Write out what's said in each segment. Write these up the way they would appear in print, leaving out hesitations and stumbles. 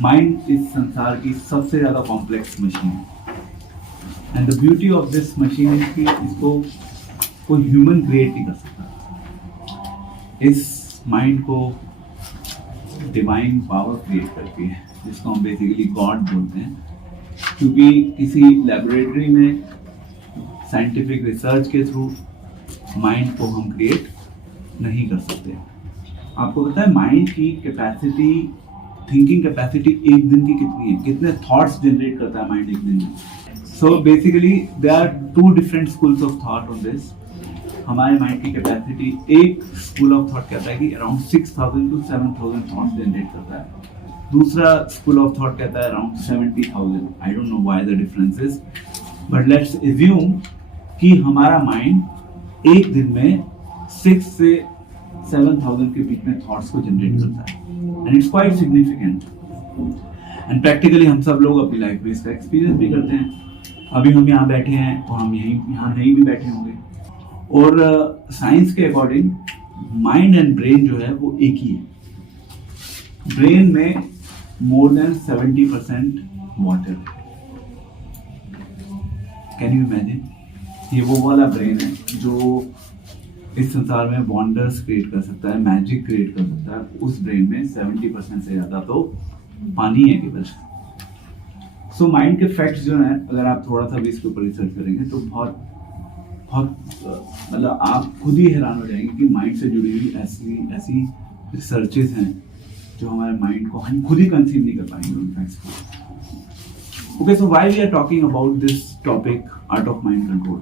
Mind इस संसार की सबसे ज्यादा कॉम्प्लेक्स मशीन है। And the beauty of this machine is कि इसको कोई ह्यूमन क्रिएट नहीं कर सकता। इस माइंड को डिवाइन पावर क्रिएट करती है, जिसको हम बेसिकली गॉड बोलते हैं, क्योंकि किसी लेबोरेटरी में साइंटिफिक रिसर्च के थ्रू माइंड को हम क्रिएट नहीं कर सकते। आपको पता है माइंड की कैपेसिटी, थिंकिंग कैपेसिटी एक दिन की कितनी है? कितने थॉट्स जनरेट करता है माइंड एक दिन में? So basically there are two different schools of thought on this. हमारे माइंड की कैपेसिटी, एक स्कूल ऑफ थॉट कहता है कि अराउंड 6000 to 7000 थॉट्स जनरेट करता है। दूसरा स्कूल ऑफ थॉट कहता है around 70,000। I don't know why the difference is, but let's assume कि हमारा माइंड एक दिन में 6 से 7,000 के बीच में थॉट्स को जनरेट करता है। And it's quite significant. And practically हम सब लोग अपनी लाइफ में इसका एक्सपीरियंस भी करते हैं। अभी हम यहाँ बैठे हैं और हम यहाँ नहीं भी बैठे होंगे। और साइंस के अकॉर्डिंग माइंड एंड ब्रेन जो है वो एक ही है। ब्रेन में more than 70% water. Can you imagine? ये वो वाला ब्रेन है जो इस संसार में वंडर्स क्रिएट कर सकता है, मैजिक क्रिएट कर सकता है। उस ब्रेन में 70% से ज्यादा तो पानी है केवल। सो माइंड के फैक्ट्स जो है, अगर आप थोड़ा सा भी इसके ऊपर रिसर्च करेंगे तो बहुत मतलब आप खुद ही हैरान हो जाएंगे कि माइंड से जुड़ी हुई ऐसी रिसर्चेस हैं जो हमारे माइंड को हम खुद ही कंसीव नहीं कर पाएंगे उन फैक्ट्स को। Okay, so why we are talking about this topic, art of mind control.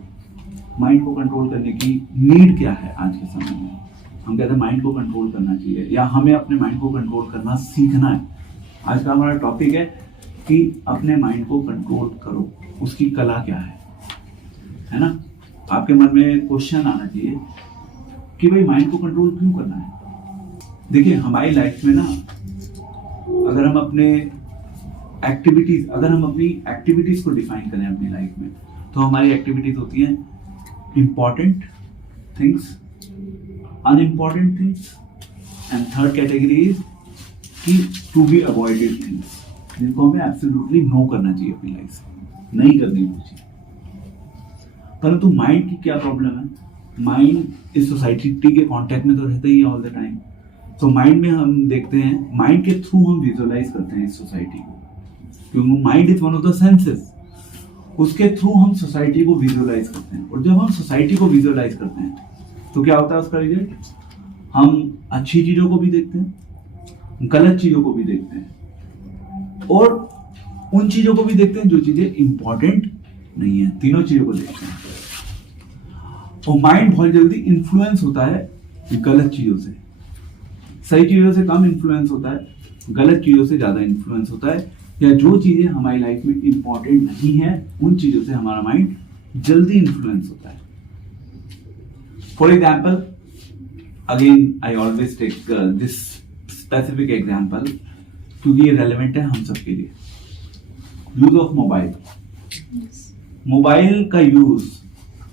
Mind को कंट्रोल करने की नीड क्या है आज के समय में? हम कहते हैं माइंड को कंट्रोल करना चाहिए या हमें अपने माइंड को कंट्रोल करना सीखना है। आज का हमारा टॉपिक है कि अपने माइंड को कंट्रोल करो, उसकी कला क्या है ना? आपके मन में क्वेश्चन आना चाहिए कि भाई माइंड को कंट्रोल क्यों करना है? देखिए, हमारी लाइफ में ना अगर हम अपनी एक्टिविटीज को डिफाइन करें अपनी लाइफ में, तो हमारी एक्टिविटीज होती हैं important things, unimportant things, and third category is कि टू बी अवॉइडेड थिंग्स, जिनको हमें एब्सोल्युटली नो करना चाहिए अपनी लाइफ से, नहीं करनी चाहिए। परंतु माइंड की क्या प्रॉब्लम है? माइंड इस सोसाइटी के कांटेक्ट में तो रहता ही है ऑल द टाइम। तो माइंड में हम देखते हैं, माइंड के थ्रू हम विजुअलाइज करते हैं इस सोसाइटी को, क्योंकि mind is one of the senses. उसके थ्रू हम सोसाइटी को विजुअलाइज करते हैं, और जब हम सोसाइटी को विजुअलाइज करते हैं तो क्या होता है उसका रिजल्ट? हम अच्छी चीजों को भी देखते हैं, गलत चीजों को भी देखते हैं, और उन चीजों को भी देखते हैं जो चीजें इंपॉर्टेंट नहीं है। तीनों चीजों को देखते हैं। और माइंड बहुत जल्दी इन्फ्लुएंस होता है गलत चीजों से। सही चीजों से कम इन्फ्लुएंस होता है, गलत चीजों से ज्यादा इन्फ्लुएंस होता है। या जो चीजें हमारी लाइफ में इंपॉर्टेंट नहीं है, उन चीजों से हमारा माइंड जल्दी इन्फ्लुएंस होता है। For example, again I always take this specific example क्योंकि ये रेलेवेंट है हम सबके लिए। Use of mobile. मोबाइल का यूज,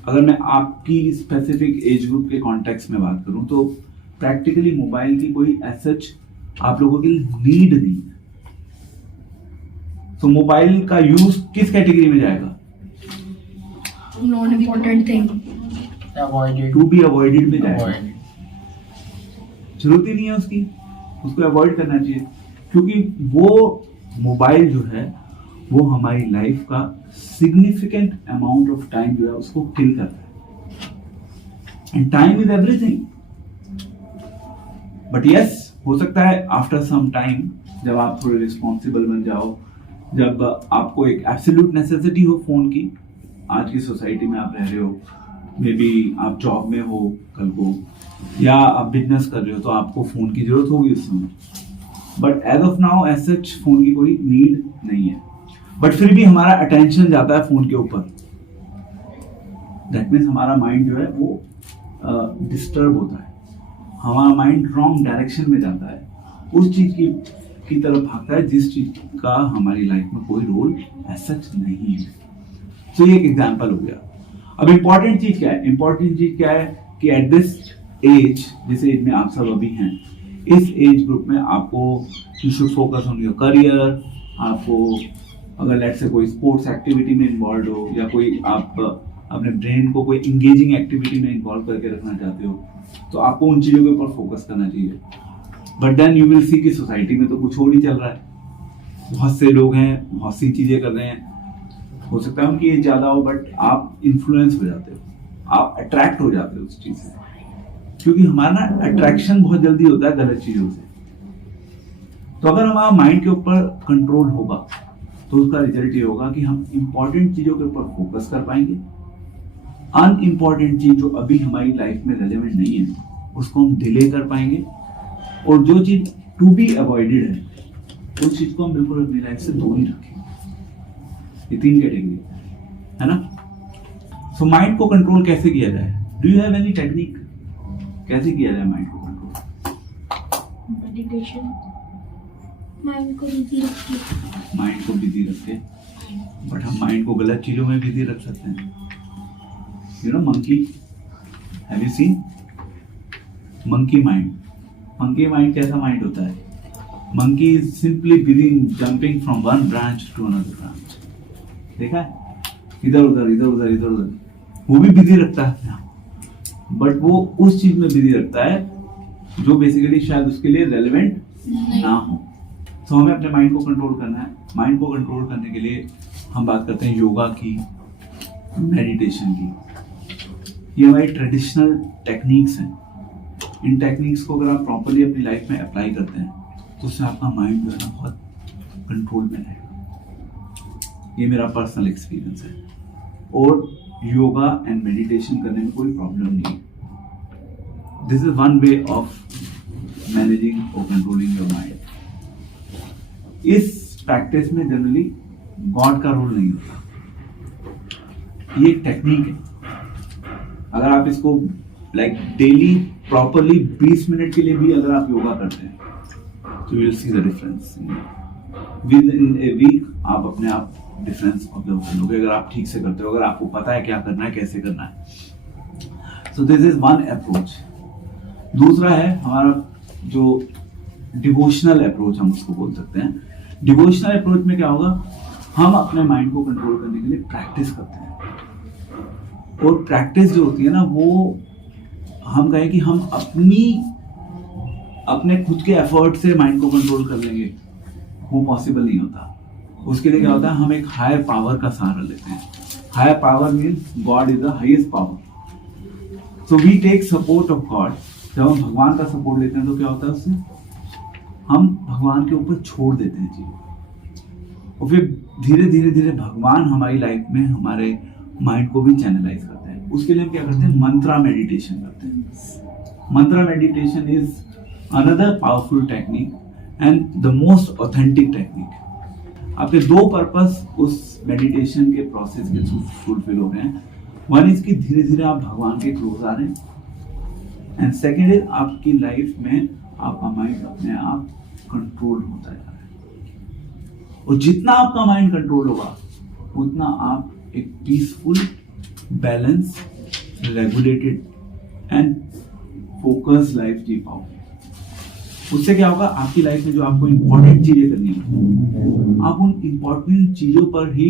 अगर मैं आपकी स्पेसिफिक एज ग्रुप के कॉन्टेक्स्ट में बात करूं, तो प्रैक्टिकली मोबाइल की कोई एज आप लोगों की नीड नहीं है। तो मोबाइल का यूज किस कैटेगरी में जाएगा? Non important thing, to be avoided में जाएगा। जरूरत ही नहीं है उसकी, उसको अवॉइड करना चाहिए, क्योंकि वो मोबाइल जो है वो हमारी लाइफ का सिग्निफिकेंट अमाउंट ऑफ टाइम जो है उसको किल करता है। And time is everything. But yes, हो सकता है आफ्टर सम टाइम, जब आप थोड़े रिस्पॉन्सिबल बन जाओ, जब आपको एक एब्सोल्यूट नेसेसिटी हो फोन की, आज की सोसाइटी में आप रह रहे हो, मे बी आप जॉब में हो कल को, या आप बिजनेस कर रहे हो, तो आपको फोन की जरूरत होगी उस समय। But as of now as such phone की कोई नीड नहीं है। बट फिर भी हमारा अटेंशन जाता है फोन के ऊपर। दैट मीन्स हमारा माइंड जो है वो डिस्टर्ब होता है, हमारा माइंड रॉन्ग डायरेक्शन में जाता है, उस चीज की तरफ भागता है जिस चीज का हमारी लाइफ में कोई रोल एज सच नहीं है। तो ये एक एग्जाम्पल हो गया। अब इंपॉर्टेंट चीज क्या है? इंपॉर्टेंट चीज क्या है कि एट दिस एज, जिस एज में आप सब अभी हैं, इस एज ग्रुप में आपको you should focus on your career. आपको अगर लेट्स से कोई स्पोर्ट्स एक्टिविटी में इन्वॉल्व हो या कोई आप अपने ब्रेन को कोई इंगेजिंग एक्टिविटी में इन्वॉल्व करके रखना चाहते हो तो आपको उन चीज़ों के ऊपर फोकस करना चाहिए। But then you will see कि सोसाइटी में तो कुछ और ही चल रहा है, बहुत से लोग हैं, बहुत सी चीज़ें कर रहे हैं, हो सकता है उनकी एज ज़्यादा हो बट आप इन्फ्लुएंस हो जाते हो, आप अट्रैक्ट हो जाते हो उस चीज़ से, क्योंकि हमारा ना अट्रैक्शन बहुत जल्दी होता है गलत चीज़ों से। तो अगर हमारा माइंड के ऊपर कंट्रोल होगा तो उसका रिजल्ट ये होगा कि हम इंपॉर्टेंट चीज़ों के ऊपर फोकस कर पाएंगे, अनइम्पॉर्टेंट चीज जो अभी हमारी लाइफ में रेलेवेंट नहीं है उसको हम डिले कर पाएंगे, और जो चीज टू बी अवॉइडेड है उस चीज को हम बिल्कुल अपनी लाइफ से दूर ही रखेंगे। ये 3 कैटेगरी है ना। सो माइंड को कंट्रोल कैसे किया जाए? Do you have any technique? कैसे किया जाए माइंड को कंट्रोल? मेडिटेशन, माइंड को बिजी रख के। माइंड को बिजी रख के, बट हम माइंड को गलत चीजों में बिजी रख सकते हैं। You know monkey? Have you seen? Monkey mind. Monkey mind कैसा माइंड होता है? Monkey is simply busy jumping from one branch to another branch. देखा है? इधर उधर इधर उधर इधर उधर, वो भी बिजी रखता है अपना, बट वो उस चीज में बिजी रखता है जो बेसिकली शायद उसके लिए रेलेवेंट ना हो। तो हमें अपने माइंड को कंट्रोल करना है। माइंड को कंट्रोल करने के लिए हम बात करते हैं योगा की, मेडिटेशन की। ये हमारी ट्रेडिशनल टेक्निक्स हैं। इन टेक्निक्स को अगर आप प्रॉपरली अपनी लाइफ में अप्लाई करते हैं तो उससे आपका माइंड जो है ना बहुत कंट्रोल में रहेगा। ये मेरा पर्सनल एक्सपीरियंस है, और योगा एंड मेडिटेशन करने में कोई प्रॉब्लम नहीं है। This is one way of managing और कंट्रोलिंग योर माइंड। इस प्रैक्टिस में जनरली गॉड का रोल नहीं होता, ये एक टेक्निक है। अगर आप इसको लाइक डेली प्रॉपरली 20 मिनट के लिए भी अगर आप योगा करते हैं तो you will see the difference. Within a week आप अपने आप डिफरेंस ऑब्जर्व कर लोगे अगर आप ठीक से करते हो, अगर आपको पता है क्या करना है, कैसे करना है। So this is one approach. दूसरा है हमारा जो डिवोशनल अप्रोच, हम उसको बोल सकते हैं। डिवोशनल अप्रोच में क्या होगा, हम अपने माइंड को कंट्रोल करने के लिए प्रैक्टिस करते हैं, और प्रैक्टिस जो होती है ना वो हम कहें कि हम अपने खुद के एफर्ट से माइंड को कंट्रोल कर लेंगे, वो पॉसिबल नहीं होता। उसके लिए क्या होता है, हम एक हायर पावर का सहारा लेते हैं। Higher power means God is the highest power. So we take support of God. जब हम भगवान का सपोर्ट लेते हैं तो क्या होता है, उससे हम भगवान के ऊपर छोड़ देते हैं चीज़ों, और फिर धीरे धीरे धीरे भगवान हमारी लाइफ में हमारे माइंड को भी चैनलाइज करते हैं। उसके लिए हम क्या करते हैं, मंत्रा मेडिटेशन करते हैं। Mantra meditation is another powerful technique and the most authentic technique. आपके 2 पर्पस उस मेडिटेशन के प्रोसेस के थ्रू फुलफिल हो रहे हैं। वन इज कि धीरे धीरे आप भगवान के क्लोज आ रहे हैं, एंड सेकेंड इज आपकी लाइफ में आपका माइंड अपने आप कंट्रोल होता जा रहा है। और जितना आपका माइंड कंट्रोल होगा उतना आप एक peaceful, balance, regulated and focus life जी पाओगे। उससे क्या होगा, आपकी लाइफ में जो आपको इंपॉर्टेंट चीजें करनी है आप उन इंपॉर्टेंट चीजों पर ही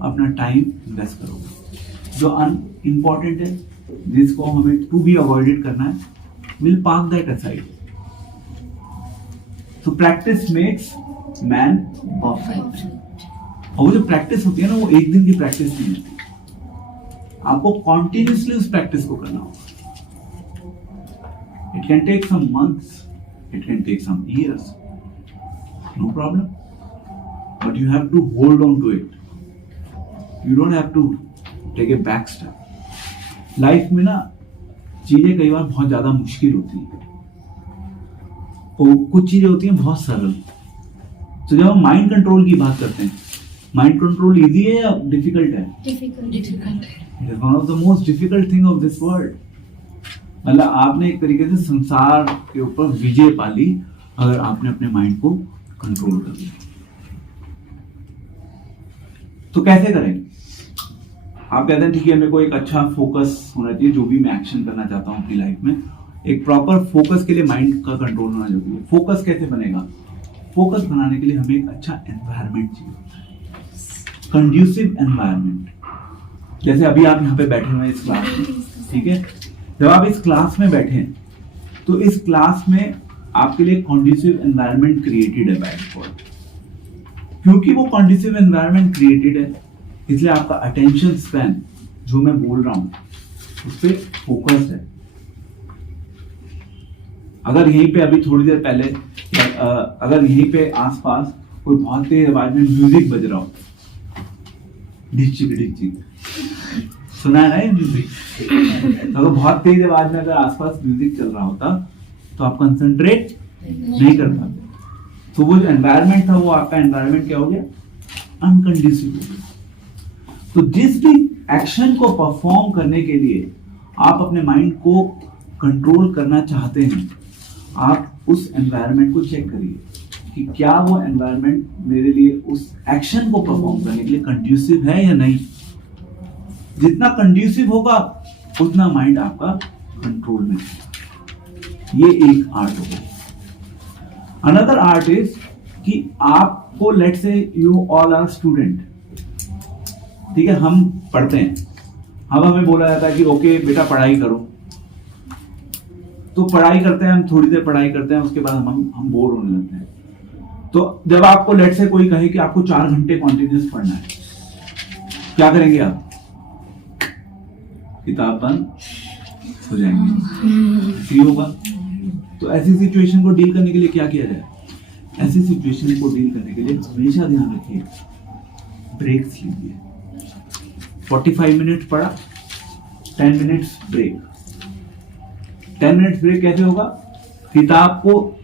अपना टाइम इन्वेस्ट करोगे। जो अनइम्पॉर्टेंट है, जिसको हमें टू बी अवॉइडेड करना है, will park that aside. So practice makes man perfect। और वो जो प्रैक्टिस होती है ना, वो एक दिन की प्रैक्टिस नहीं होती, आपको कॉन्टिन्यूसली उस प्रैक्टिस को करना होगा। It can take some months, it can take some years, no problem, but you have to hold on to it. You don't have to take a back step. Life में ना चीजें कई बार बहुत ज्यादा मुश्किल होती है, और कुछ चीजें होती हैं बहुत सरल। तो जब हम माइंड कंट्रोल की बात करते हैं, माइंड कंट्रोल इजी है या डिफिकल्ट है? डिफिकल्ट है। It is one of the most difficult thing of this world. मतलब आपने एक तरीके से संसार के ऊपर विजय पा ली अगर आपने अपने माइंड को कंट्रोल कर लिया। तो कैसे करेंगे? आप कहते हैं ठीक है, मेरे को एक अच्छा फोकस होना चाहिए, जो भी मैं एक्शन करना चाहता हूँ अपनी लाइफ में, एक प्रॉपर फोकस के लिए माइंड का कंट्रोल होना जरूरी है। फोकस कैसे बनेगा? फोकस बनाने के लिए हमें एक अच्छा एनवायरनमेंट चाहिए होता है, कंड्यूसिव एनवायरनमेंट। जैसे अभी आप यहाँ पे बैठे हुए हैं इस क्लास में, ठीक है। जब आप इस क्लास में बैठे हैं तो इस क्लास में आपके लिए कंड्यूसिव एनवायरनमेंट क्रिएटेड है बाय डिफॉल्ट। क्योंकि वो कंड्यूसिव एनवायरनमेंट क्रिएटेड है, इसलिए आपका अटेंशन स्पैन जो मैं बोल रहा हूँ उस पर फोकस है। अगर यहीं पे अभी थोड़ी देर पहले अगर यहीं पे आसपास कोई बहुत तेज आवाज में म्यूजिक बज रहा हो, डिचिक डिचिक, सुना है ना ये म्यूजिक? अगर बहुत तेज आवाज में अगर आसपास म्यूजिक चल रहा होता तो आप कंसंट्रेट नहीं कर पाते। तो वो जो एनवायरनमेंट था वो आपका एनवायरनमेंट क्या हो गया? अनकंडीसिव हो गया। तो जिस भी एक्शन को परफॉर्म करने के लिए आप अपने माइंड को कंट्रोल करना चाहते हैं, आप उस एनवायरनमेंट को चेक करिए कि क्या वो एनवायरनमेंट मेरे लिए उस एक्शन को परफॉर्म करने के लिए कंड्यूसिव है या नहीं। जितना कंड्यूसिव होगा उतना माइंड आपका कंट्रोल में है। ये एक आर्ट हो गया। अनदर आर्ट इज कि आपको, लेट से यू ऑल आर स्टूडेंट, ठीक है, हम पढ़ते हैं, अब हमें बोला जाता है कि ओके बेटा पढ़ाई करो, तो पढ़ाई करते हैं, हम थोड़ी देर पढ़ाई करते हैं, उसके बाद हम बोर होने लगते हैं। तो जब आपको लेट से कोई कहे कि आपको 4 घंटे कॉन्टिन्यूस पढ़ना है, क्या करेंगे आप? किताब बंद हो जाएंगे, ऐसी होगा। तो ऐसी सिचुएशन को डील करने के लिए क्या किया जाए? ऐसी सिचुएशन को डील करने के लिए हमेशा ध्यान रखिए, ब्रेक्स लीजिए। 45 मिनट पढ़ा, 10 मिनट्स ब्रेक। 10 मिनट्स ब्रेक कैसे होगा? किताब को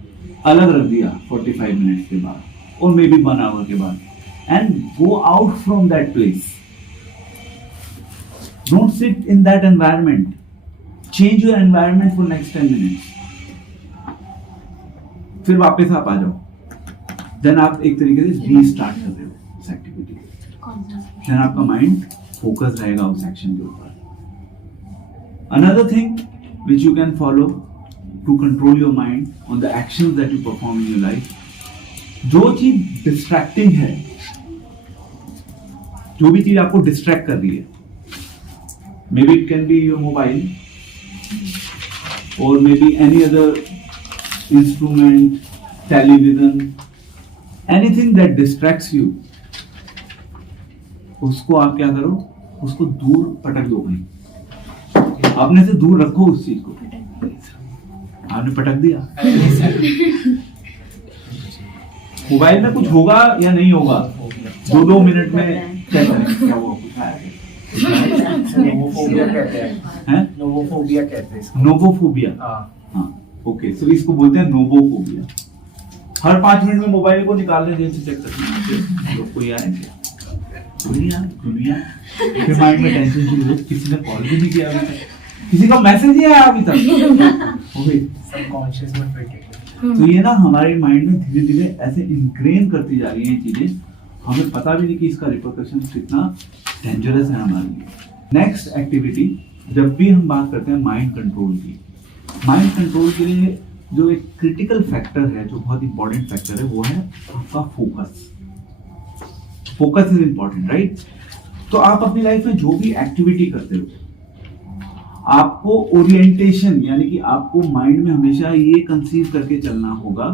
अलग रख दिया 45 मिनट्स के बाद और मे बी 1 आवर के बाद, and go out from that place. Don't sit in that environment, change your environment for next 10 minutes. फिर वापस आप आ जाओ, देन आप एक तरीके से रीस्टार्ट कर रहे हो उस एक्टिविटी को, देन आपका माइंड फोकस रहेगा उस एक्शन के ऊपर। Another thing which you can follow to control your mind on the actions that you perform in your life, जो चीज डिस्ट्रैक्टिंग है, जो भी चीज आपको डिस्ट्रैक्ट कर रही है, maybe it can be your mobile और maybe any other instrument, television, anything that distracts you, उसको आप क्या करो? उसको दूर पटक दो कहीं, अपने से दूर रखो उस चीज को। आपने पटक दिया, मोबाइल में कुछ होगा या नहीं होगा, 2 मिनट में क्या करेंगे? क्या हुआ? कुछ आया? नोवोफोबिया कहते हैं। नोवोफोबिया कहते हैं। नोवोफोबिया, हाँ, ओके। सो इसको बोलते हैं नोवोफोबिया। हर 5 मिनट में मोबाइल को निकालने जैसे चेक करते हैं, कोई आए क्या? दुनिया फिर माइंड में टेंशन शुरू हो, किसी ने कॉल भी नहीं किया अभी तक, किसी का मैसेज नहीं आया अभी तक, सबकॉन्शियस में फिट है। तो ये ना हमारे माइंड में धीरे धीरे ऐसे इनग्रेन करती जा रही हैं चीजें, हमें पता भी नहीं कि इसका रिपरकशन कितना डेंजरस है हमारे लिए। नेक्स्ट एक्टिविटी, जब भी हम बात करते हैं माइंड कंट्रोल की, माइंड कंट्रोल के लिए जो एक क्रिटिकल फैक्टर है, जो बहुत इंपॉर्टेंट फैक्टर है, वो है आपका focus. Focus is important, right? तो आप अपनी लाइफ में जो भी एक्टिविटी करते हो, आपको ओरिएंटेशन, यानी कि आपको माइंड में हमेशा ये कंसीव करके चलना होगा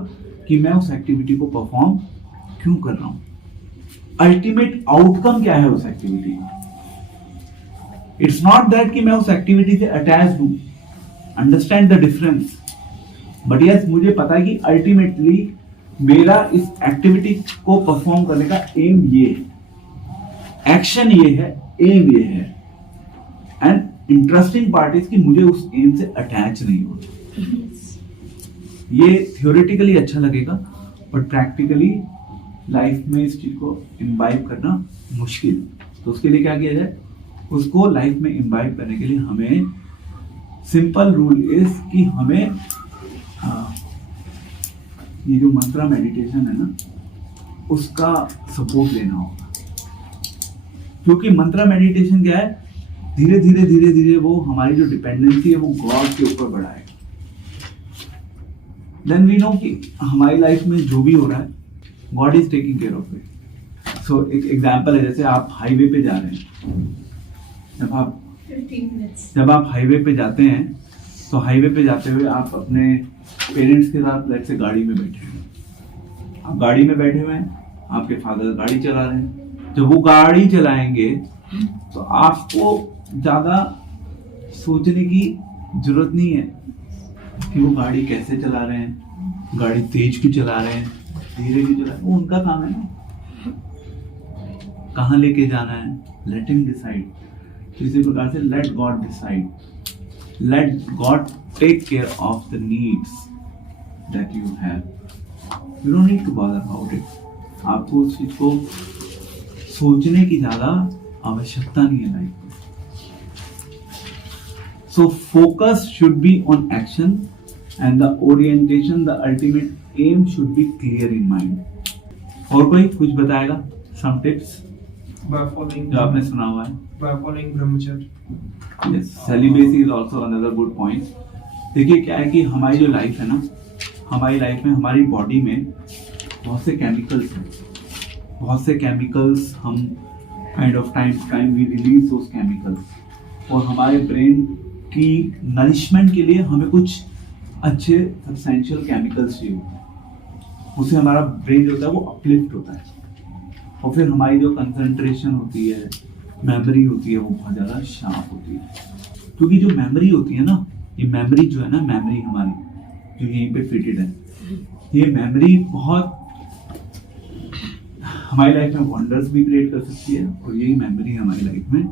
कि मैं उस एक्टिविटी को परफॉर्म क्यों कर रहा हूं, अल्टीमेट आउटकम क्या है उस एक्टिविटी का। इट्स नॉट दैट कि मैं उस एक्टिविटी से अटैच हूं, understand the difference, but yes मुझे पता है कि अल्टीमेटली मेरा इस एक्टिविटी को परफॉर्म करने का एम ये है, एक्शन ये है, एम ये है। एंड इंटरेस्टिंग पार्ट इज कि मुझे उस एम से अटैच नहीं होना। ये थियोरेटिकली अच्छा लगेगा, बट प्रैक्टिकली लाइफ में इस चीज को इम्बाइब करना मुश्किल। तो उसके लिए क्या किया जाए? उसको लाइफ में इम्बाइब करने के लिए हमें सिंपल रूल इज कि हमें ये जो मंत्रा मेडिटेशन है ना, उसका सपोर्ट लेना होगा। क्योंकि मंत्रा मेडिटेशन क्या है, धीरे धीरे धीरे धीरे वो हमारी जो डिपेंडेंसी है वो गॉड के ऊपर बढ़ाएगा। देन वी नो कि हमारी लाइफ में जो भी हो रहा है God is taking care of it. So एक एग्जाम्पल है, जैसे आप हाईवे पे जा रहे हैं, जब आप हाईवे पे जाते हैं तो हाईवे पे जाते हुए आप अपने पेरेंट्स के साथ लेट्स से गाड़ी में बैठे हैं, आप गाड़ी में बैठे हुए हैं, आपके फादर गाड़ी चला रहे हैं। जब वो गाड़ी चलाएंगे तो आपको ज्यादा सोचने की जरूरत नहीं है कि वो गाड़ी कैसे चला रहे हैं, गाड़ी तेज क्यों चला रहे हैं, धीरे क्यों चला रहे हैं, वो उनका काम है ना, कहाँ लेके जाना है, लेट हिम डिसाइड। तो इसी प्रकार से let God decide, let God take care of the needs that you have, you don't need to bother about it. आपको उस चीज को सोचने की ज्यादा आवश्यकता नहीं है लाइफ में। So focus should be on action and the orientation, the ultimate aim should be clear in mind. और कोई कुछ बताएगा? सम टिप्स जो आपने सुना हुआ है। By following brahmacharya. Yes, celibacy is also another good point. देखिए क्या है कि हमारी जो लाइफ है ना, हमारी लाइफ में हमारी बॉडी में बहुत से केमिकल्स हैं, बहुत से केमिकल्स हम kind of time to time we release those chemicals, और हमारे ब्रेन की नरिशमेंट के लिए हमें कुछ अच्छे सब्सटेंशियल केमिकल्स चाहिए, उससे हमारा ब्रेन जो होता है वो अपलिफ्ट होता है, और फिर हमारी जो कंसंट्रेशन होती है, मेमोरी होती है, वो बहुत ज़्यादा शार्प होती है। क्योंकि जो मेमोरी होती है ना, ये मेमोरी जो है ना, मेमोरी हमारी जो यहीं पे फिटेड है, ये मेमोरी बहुत हमारी लाइफ में वंडर्स भी क्रिएट कर सकती है, और यही मेमोरी हमारी लाइफ में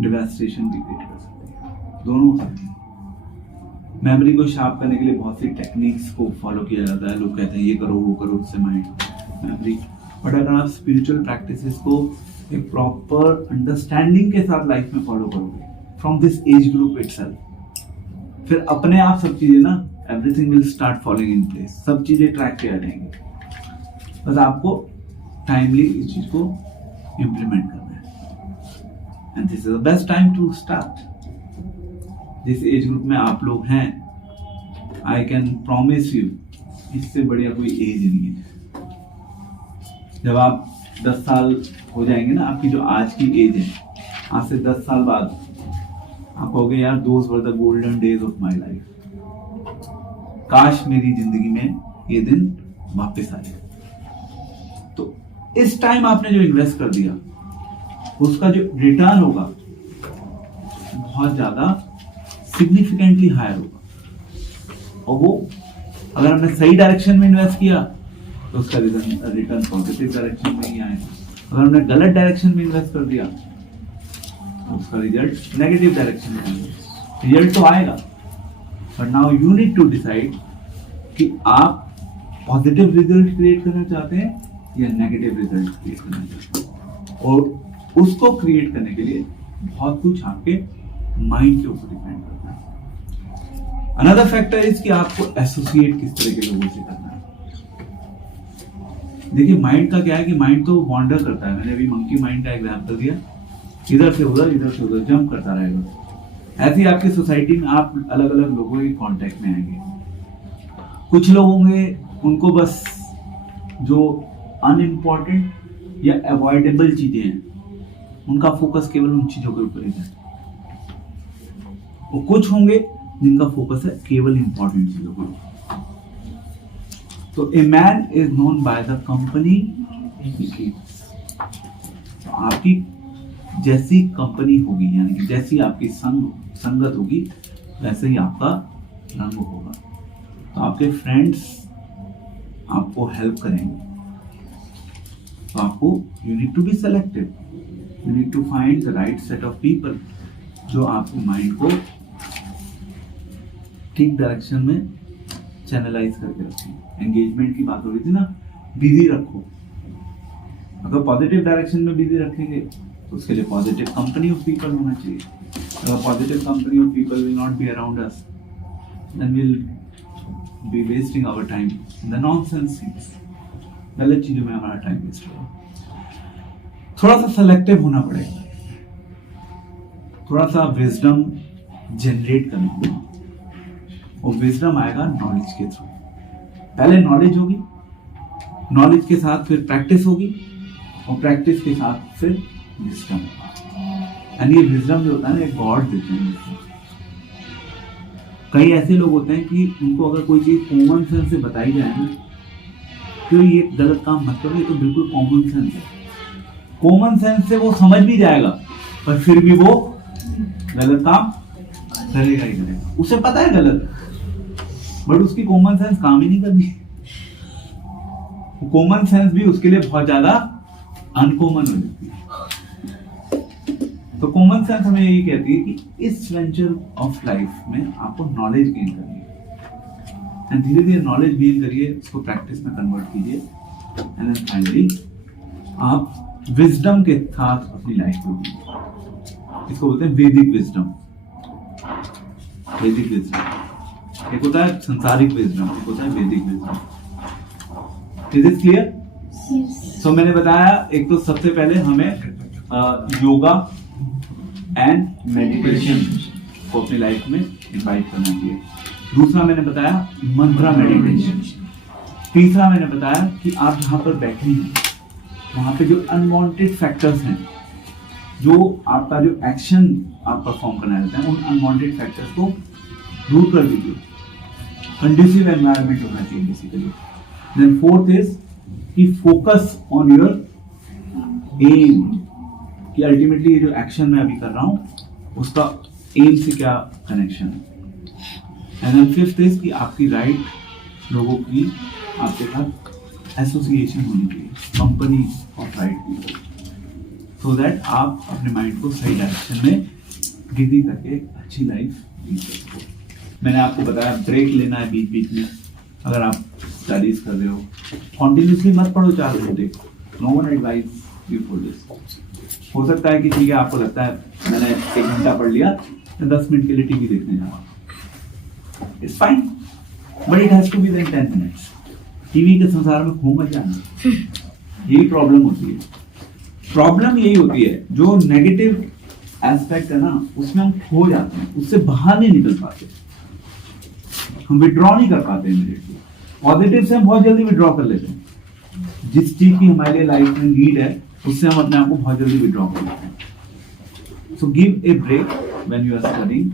डिवास्टेशन भी क्रिएट कर सकती है, दोनों हो सकते हैं। मेमोरी को शार्प करने के लिए बहुत सी टेक्निक्स को फॉलो किया जाता है, लोग कहते हैं ये करो वो करो, उससे माइंड मेमोरी। बट अगर आप स्पिरिचुअल प्रैक्टिसेस को एक प्रॉपर अंडरस्टैंडिंग के साथ लाइफ में फॉलो करोगे from this age group itself, फिर अपने आप सब चीजें ना, everything will start following in place, सब चीजें ट्रैक पे आ जाएंगी। बस आपको टाइमली इस चीज को इम्प्लीमेंट करना है, and this is the best time to start. जिस एज ग्रुप में आप लोग हैं, आई कैन प्रॉमिस यू, इससे बढ़िया कोई एज नहीं है। जब आप 10 साल हो जाएंगे ना, आपकी जो आज की एज है, आज से 10 साल बाद आप कहोगे यार those were the golden days of my life, काश मेरी जिंदगी में ये दिन वापस आ जाए। तो इस टाइम आपने जो इन्वेस्ट कर दिया, उसका जो रिटर्न होगा बहुत ज्यादा सिग्निफिकेंटली हायर होगा, और वो अगर हमने सही डायरेक्शन में इन्वेस्ट किया तो उसका रिटर्न पॉजिटिव डायरेक्शन में ही आएगा। अगर हमने गलत डायरेक्शन में इन्वेस्ट कर दिया तो उसका रिजल्ट नेगेटिव डायरेक्शन में आएगा। रिजल्ट तो आएगा, but now you need to decide कि आप पॉजिटिव रिजल्ट क्रिएट करना चाहते हैं या नेगेटिव रिजल्ट क्रिएट करना चाहते हैं, और उसको क्रिएट करने के लिए बहुत कुछ आपके माइंड के ऊपर डिपेंड करता है। अनदर फैक्टर इज कि आपको एसोसिएट किस तरह के लोगों से करना है। देखिए माइंड का क्या है कि माइंड तो वॉन्डर करता है, मैंने अभी मंकी माइंड का एग्जांपल दिया, इधर से उधर जंप करता रहेगा। ऐसे ही आपकी सोसाइटी में आप अलग अलग लोगों के कांटेक्ट में आएंगे। कुछ लोग होंगे उनको बस जो अनइम्पॉर्टेंट या अवॉइडेबल चीजें हैं उनका फोकस केवल उन चीजों के ऊपर ही है, और कुछ होंगे जिनका फोकस है केवल इंपॉर्टेंट चीजों पर। तो a man is known by the company he keeps. तो आपकी जैसी कंपनी होगी, यानी कि जैसी आपकी संगत होगी, वैसे ही आपका रंग होगा। तो आपके फ्रेंड्स आपको हेल्प करेंगे, तो आपको you need to be selective, you need to find the right set of people जो आपके माइंड को ठीक डायरेक्शन में चैनलाइज करके रखें। एंगेजमेंट की बात हो रही थी ना, बिजी रखो। अगर पॉजिटिव डायरेक्शन में बिजी रखेंगे तो उसके लिए पॉजिटिव कंपनी ऑफ पीपल होना चाहिए। अगर positive company of people will not be around us, then will be wasting our time in the nonsense things, गलत चीजों में हमारा टाइम वेस्ट होगा। थोड़ा सा सेलेक्टिव होना पड़ेगा, थोड़ा सा विजडम जनरेट करना पड़ेगा, और विजडम आएगा नॉलेज के थ्रू। पहले नॉलेज होगी, नॉलेज के साथ फिर प्रैक्टिस होगी और प्रैक्टिस के साथ फिर विजडम होगा। यानी ये विजडम जो होता है ना, एक गॉड देते हैं। कई ऐसे लोग होते हैं कि उनको अगर कोई चीज कॉमन सेंस से बताई जाए ना, तो ये गलत काम मत करो, ये तो बिल्कुल कॉमन सेंस है। कॉमन सेंस से वो समझ भी जाएगा, पर फिर भी वो गलत काम करेगा ही करेगा। उसे पता है गलत, बट उसकी कॉमन सेंस काम ही नहीं करनी। कॉमन सेंस भी उसके लिए बहुत ज्यादा अनकॉमन हो जाती है। तो कॉमन सेंस हमें यही कहती है कि इस वेंचर ऑफ लाइफ में आपको नॉलेज गेन करनी है, एंड धीरे धीरे नॉलेज गेन करिए, उसको प्रैक्टिस में कन्वर्ट कीजिए, एंड देन फाइनली आप विजडम के साथ अपनी लाइफ को जीजिए। इसको बोलते हैं वैदिक विजडम। वैदिक विजडम एक होता है संसारिक विजडम, एक होता है Vedic wisdom. Is it clear? So मैंने बताया, एक तो सबसे पहले हमें योगा एंड मेडिटेशन को अपनी लाइफ में इनवाइट करना चाहिए। दूसरा मैंने बताया मंत्रा मेडिटेशन। तीसरा मैंने बताया कि आप जहां पर बैठे हैं वहां पे जो अनवांटेड फैक्टर्स हैं, जो आपका जो एक्शन आप परफॉर्म करना रहता है, उन अनवांटेड फैक्टर्स को दूर कर दीजिए। कंडीसिव एनवायरनमेंट होना चाहिए बेसिकली। देन फोर्थ इज कि फोकस ऑन योर एम, कि अल्टीमेटली ये जो एक्शन मैं अभी कर रहा हूं उसका एम से क्या कनेक्शन है। एंड देन फिफ्थ इज कि आपकी राइट लोगों की आपके साथ एसोसिएशन होनी चाहिए, company of right people, so that आप अपने माइंड को सही डायरेक्शन में गिरी करके अच्छी लाइफ जी सकते हो। मैंने आपको बताया ब्रेक लेना है बीच बीच में। अगर आप स्टडीज कर रहे हो, कॉन्टिन्यूसली मत पढ़ो 4 घंटे। No one advise you for this. हो सकता है कि ठीक है, आपको लगता है मैंने 1 घंटा पढ़ लिया, तो 10 मिनट के लिए टीवी देखने जाऊंगा, it's fine, but it has to be then 10 minutes. TV के संसार में खो मत जाना, यही प्रॉब्लम होती है। प्रॉब्लम यही होती है, जो नेगेटिव एस्पेक्ट है ना, उसमें हम खो जाते हैं, उससे बाहर नहीं निकल पाते, हम विड्रॉ नहीं कर पाते इमीडिएटली। पॉजिटिव से हम बहुत जल्दी विड्रॉ कर लेते हैं। जिस चीज की हमारे लिए लाइफ में नीड है, उससे हम अपने आप को बहुत जल्दी विड्रॉ कर लेते हैं। So give a break when you are studying,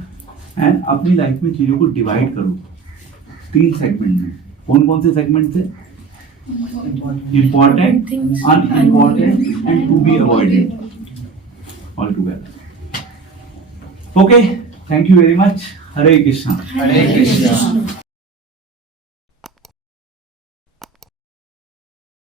and अपनी लाइफ में चीजों को डिवाइड करो 3 सेगमेंट में। कौन कौन से सेगमेंट थे? Important, unimportant and to be avoided, all together. Okay, thank you very much. Hare Krishna. Hare Krishna.